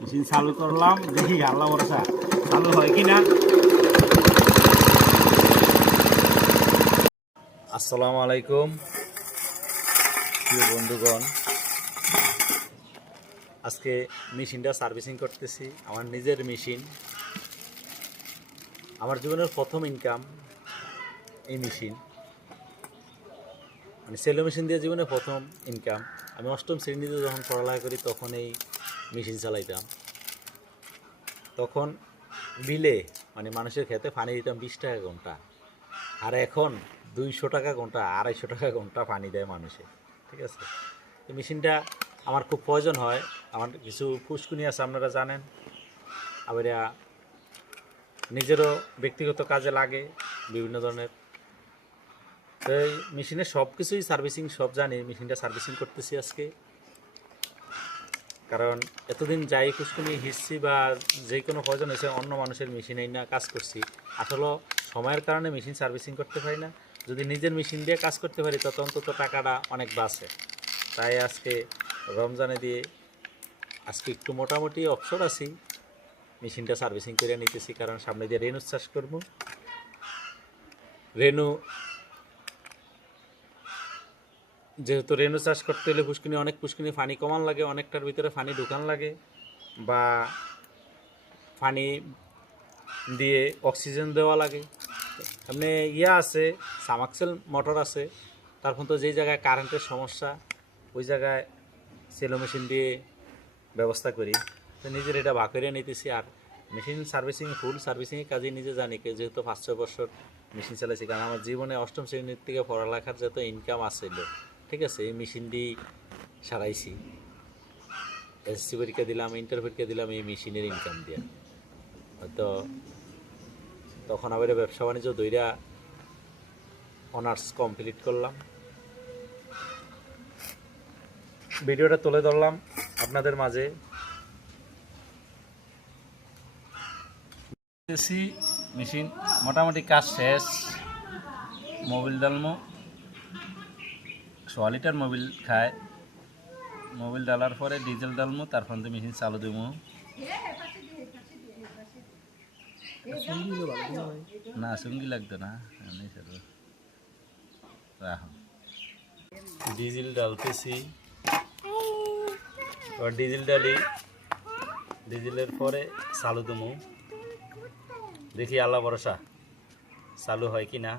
Machine চালু করলাম, দেখি আল্লাহ ভরসা চালু হয় কি না। আসসালামু আলাইকুম প্রিয় বন্ধুগণ, আজকে মেশিনটা সার্ভিসিং করতেছি। আমার নিজের মেশিন, আমার জীবনের প্রথম ইনকাম এই মেশিন, মানে সেলো মেশিন দিয়ে জীবনে প্রথম ইনকাম। আমি অষ্টম শ্রেণীতে যখন পড়ালেখা করি তখন এই মেশিন চালাইতাম। তখন বিলে মানে মানুষের খেতে পানি দিতাম 20 টাকা ঘন্টা, আর এখন 200 টাকা ঘন্টা, 250 টাকা ঘন্টা পানি দেয় মানুষে। ঠিক আছে, তো মেশিনটা আমার খুব প্রয়োজন হয়। আমার কিছু পুষ্কুনি আছে, আপনারা জানেন। আবার নিজেরও ব্যক্তিগত কাজে লাগে বিভিন্ন ধরনের। তো এই মেশিনের সব কিছুই সার্ভিসিং সব জানি। মেশিনটা সার্ভিসিং করতেছি আজকে, কারণ এতদিন যাই পুষ্কুনি হিসছি বা যে কোনো প্রয়োজন হয়েছে অন্য মানুষের মেশিনেই না কাজ করছি। আসলে সময়ের কারণে মেশিন সার্ভিসিং করতে পারি না। যদি নিজের মেশিন দিয়ে কাজ করতে পারি তত অন্তত টাকাটা অনেক বাঁচে। তাই আজকে রমজানে দিয়ে আজকে একটু মোটামুটি অবসর আছি, মেশিনটা সার্ভিসিং করে নিতেছি। কারণ সামনে দিয়ে রেনু চাষ করব। যেহেতু রেনু চাষ করতে হলে অনেক পুষ্কুনি পানি কমান লাগে, অনেকটার ভিতরে পানি ঢুকান লাগে, বা পানি দিয়ে অক্সিজেন দেওয়া লাগে। এমনি আছে, সামাক্সেল মোটর আছে। তারপর তো যেই জায়গায় কারেন্টের সমস্যা ওই জায়গায় সেলো মেশিন দিয়ে ব্যবস্থা করি। তো নিজের এটা ভাগ করে নিতেছি। আর মেশিন সার্ভিসিং, ফুল সার্ভিসিংয়ের কাজে নিজে জানি, যেহেতু 5-6 বছর মেশিন চালাইছি। কারণ আমার জীবনে অষ্টম শ্রেণীর থেকে পড়ালেখার যত ইনকাম আসছিল, ঠিক আছে, এই মেশিন দিয়েই সারাইছি। এসএসসি পরীক্ষা দিলাম, ইন্টার পরীক্ষা দিলাম এই মেশিনের ইনকাম দিয়ে। হয়তো তখন আবার ব্যবসা বাণিজ্য দইরা অনার্স কমপ্লিট করলাম। ভিডিওটা তুলে ধরলাম আপনাদের মাঝে। মেশিন মোটামুটি কাজ শেষ। মোবিল ডালমো, 100 লিটার মোবিল খায়। মোবিল ডালার পরে ডিজেল ডালমো, তারপর তো মেশিন চালু দেবো। না সঙ্গী লাগতো না, রাখো। ডিজেল ডালতেছি, ডিজেল ডালি, ডিজেলের পরে চালু দেবো। দেখি আল্লাহ ভরসা চালু হয় কি না।